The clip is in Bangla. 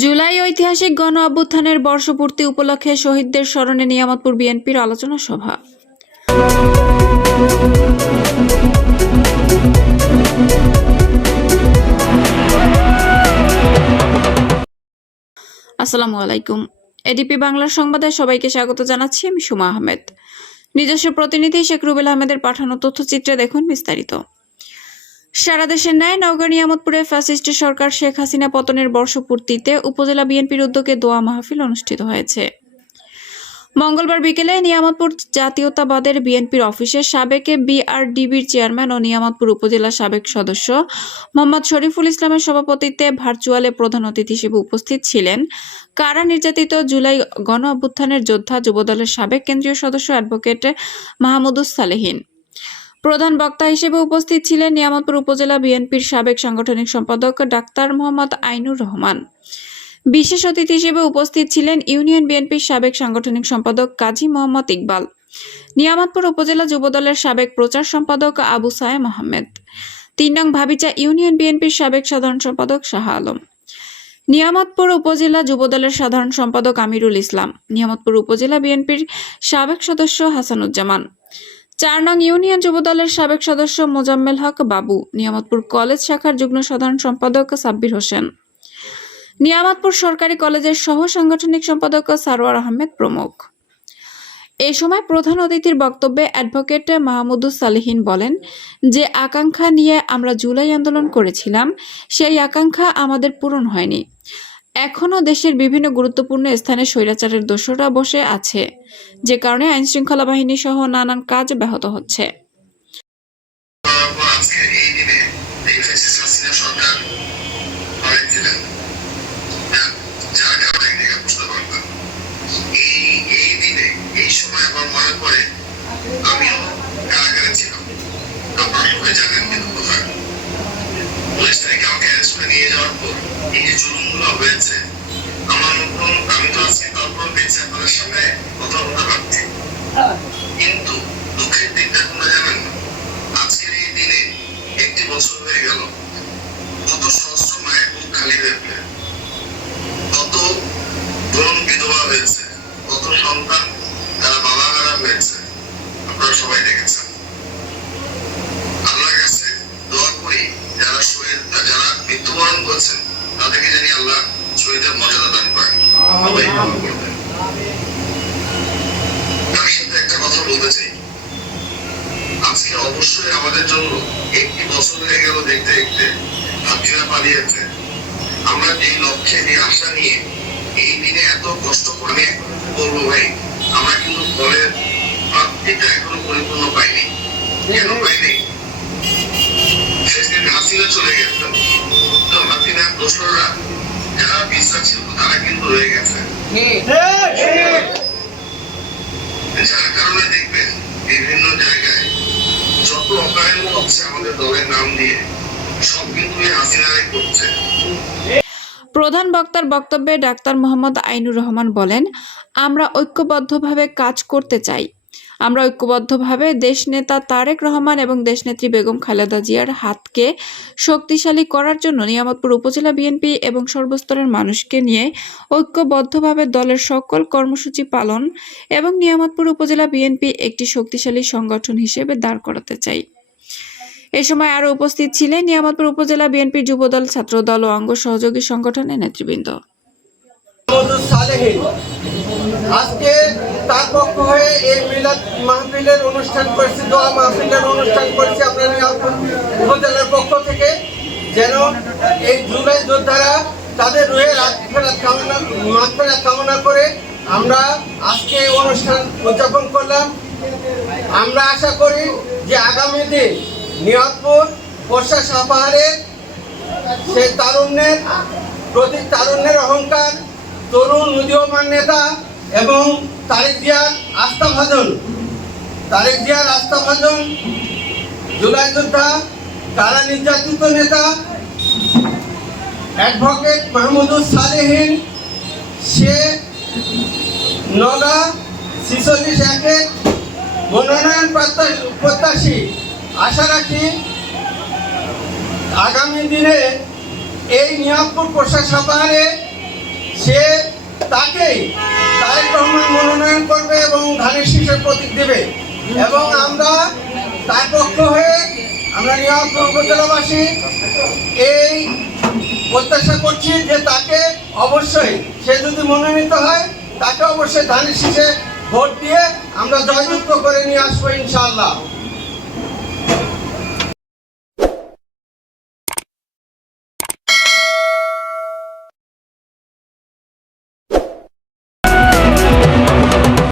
জুলাই ঐতিহাসিক গণ অভ্যুত্থানের বর্ষপূর্তি উপলক্ষে শহীদদের স্মরণে নিয়ামতপুর বিএনপির আলোচনা সভা। আসসালামু আলাইকুম। এডিপি বাংলার সংবাদে সবাইকে স্বাগত জানাচ্ছি আমি সুমা আহমেদ। নিজস্ব প্রতিনিধি শেখ রুবেল আহমেদের পাঠানো তথ্যচিত্রে দেখুন বিস্তারিত। সারা দেশের ন্যায় নওগাঁ নিয়ামতপুরে ফ্যাসিস্ট সরকার শেখ হাসিনা পতনের বর্ষপূর্তিতে উপজেলা বিএনপির উদ্যোগে দোয়া মাহফিল অনুষ্ঠিত হয়েছে। মঙ্গলবার বিকেলে নিয়ামতপুর জাতীয়তাবাদের বিএনপির অফিসে সাবেক বিআরডিবির চেয়ারম্যান ও নিয়ামতপুর উপজেলা সাবেক সদস্য মোহাম্মদ শরীফুল ইসলামের সভাপতিত্বে ভার্চুয়ালে প্রধান অতিথি হিসেবে উপস্থিত ছিলেন কারা নির্যাতিত জুলাই গণ অভ্যুত্থানের যোদ্ধা যুবদলের সাবেক কেন্দ্রীয় সদস্য অ্যাডভোকেট মাহমুদুস সালেহীন। প্রধান বক্তা হিসেবে উপস্থিত ছিলেন নিয়ামতপুর উপজেলা বিএনপির সাবেক সাংগঠনিক সম্পাদক ডাক্তার মোহাম্মদ আইনুর রহমান। বিশেষ অতিথি হিসেবে উপস্থিত ছিলেন ইউনিয়ন বিএনপির সাবেক সাংগঠনিক সম্পাদক কাজী মোহাম্মদ ইকবাল, নিয়ামতপুর উপজেলা যুবদলের সাবেক প্রচার সম্পাদক আবু সায়েম আহমেদ, তিন নং ভাবিচা ইউনিয়ন বিএনপির সাবেক সাধারণ সম্পাদক শাহ আলম, নিয়ামতপুর উপজেলা যুবদলের সাধারণ সম্পাদক আমিরুল ইসলাম, নিয়ামতপুর উপজেলা বিএনপির সাবেক সদস্য হাসানুজ্জামান চার নং ইউনিয়ন যুবদলের সাবেক সদস্য মোজাম্মেল হক বাবু, নিয়ামতপুর কলেজ শাখার যুগ্ম সাধারণ সম্পাদক সাব্বির হোসেন। নিয়ামতপুর সরকারি কলেজের সহ সাংগঠনিক সম্পাদক সারোয়ার আহমেদ প্রমুখ। এই সময় প্রধান অতিথির বক্তব্যে অ্যাডভোকেট মাহমুদুস সালেহীন বলেন যে, আকাঙ্ক্ষা নিয়ে আমরা জুলাই আন্দোলন করেছিলাম, সেই আকাঙ্ক্ষা আমাদের পূরণ হয়নি। এখনও দেশের বিভিন্ন গুরুত্বপূর্ণ স্থানে স্বৈরাচারের দোষরা বসে আছে, যে কারণে আইনশৃঙ্খলা বাহিনী সহ নানান কাজ ব্যাহত হচ্ছে আজকের এই দিনে এই ফ্যাসিস্ট হাসিনা সরকার পালিয়ে দিলেন যা- যার কারণে একদিকে বুঝতে পারতাম এই এই দিনে এই সময় আমার মনে পড়ে আমিও কারাগারে ছিলাম আপনারা সবাই জানেন কিন্তু কোথায় পুলিশ থেকে আমাকে অ্যারেস্ট করে নিয়ে যাওয়ার পর এই যে জুলুমগুলো হয়েছে আমার মতন আমি তো আজকে তারপর বেঁচে আপনাদের সামনে কথা বলতে পারছি কিন্তু দুঃখের দিনটা তোমরা জানেন না আজকের এই দিনে বছর হয়ে গেল। কত সহস্র মায়ের বুক খালি হয়ে গেল কত বোন বিধবা হয়েছে কত সন্তান তারা বাবা হারা হয়েছে। আপনারা সবাই দেখেছেন। আল্লাহর কাছে দোয়া করি যারা শহীদ যারা মৃত্যুবরণ করেছেন তাদেরকে জানি আল্লাহ শহীদের মর্যাদা দান করেন। সবাই করবেন তার সাথে একটা কথা বলতে চাই আজকে অবশ্যই আমাদের জন্য একটি বছর হয়ে গেল দেখতে দেখতে হাতিরা পালিয়েছে। আমরা যে লক্ষ্যে যে আশা নিয়ে এই দিনে এত কষ্ট করে বলব ভাই আমরা কিন্তু ফলের প্রাপ্তিটা এখনও পরিপূর্ণ পাইনি। কেন পাইনি? সেদিন হাসিনা চলে গেছেন তো হাসিনার দোসররা যারা বিশ্বাস ছিল তারা কিন্তু রয়ে গেছে। যার কারণে দেখবেন বিভিন্ন জায়গায় প্রধান বক্তার বক্তব্যে ডাক্তার মোহাম্মদ আইনুর রহমান বলেন আমরা ঐক্যবদ্ধভাবে কাজ করতে চাই। আমরা ঐক্যবদ্ধভাবে দেশনেতা তারেক রহমান এবং দেশনেত্রী বেগম খালেদা জিয়ার হাতকে শক্তিশালী করার জন্য নিয়ামতপুর উপজেলা বিএনপি এবং সর্বস্তরের মানুষকে নিয়ে ঐক্যবদ্ধভাবে দলের সকল কর্মসূচি পালন এবং নিয়ামতপুর উপজেলা বিএনপি একটি শক্তিশালী সংগঠন হিসেবে দাঁড় করাতে চাই। এ সময় আরও উপস্থিত ছিলেন নিয়ামতপুর উপজেলা বিএনপির যুবদল, ছাত্রদল ও অঙ্গ সহযোগী সংগঠনের নেতৃবৃন্দ। সালেহীন আজকে তার পক্ষ হয়ে এই মিলাদ মাহফিলের অনুষ্ঠান করেছি, দোয়া মাহফিলের অনুষ্ঠান করেছি আপনার উপজেলার পক্ষ থেকে। যেন এই জুলাই যোদ্ধারা তাদের রুহের আত্মফেরাত কামনা কামনা করে আমরা আজকে অনুষ্ঠান উদযাপন করলাম। আমরা আশা করি যে আগামী দিন নিয়ামপুর বর্ষা সাপাহারের সেই তারুণ্যের প্রতি তারুণ্যের অহংকার তরুণ উদীয়মান নেতা এবং তারেক জিয়ার আস্থাভাজন তারেক জিয়ার আস্থাভাজন জুলাই যোদ্ধা, কারা নির্যাতিত নেতা, অ্যাডভোকেট মাহমুদুল সালেহীন, সে নগা ছিচল্লিশ একে মনোনয়ন প্রত্যাশী- আশা রাখি আগামী দিনে এই নিয়ামপুর প্রশাসনে সে তাকেই তারেক রহমান মনোনয়ন করবে এবং ধানের শীষের প্রতীক দেবে। এবং আমরা তার পক্ষ হয়ে আমরা নিয়ামপুর উপজেলাবাসী এই প্রত্যাশা করছি যে তাকে অবশ্যই, সে যদি মনোনীত হয়, তাকে অবশ্যই ধানের শীষে ভোট দিয়ে আমরা জয়যুক্ত করে নিয়ে আসব ইনশাআল্লাহ।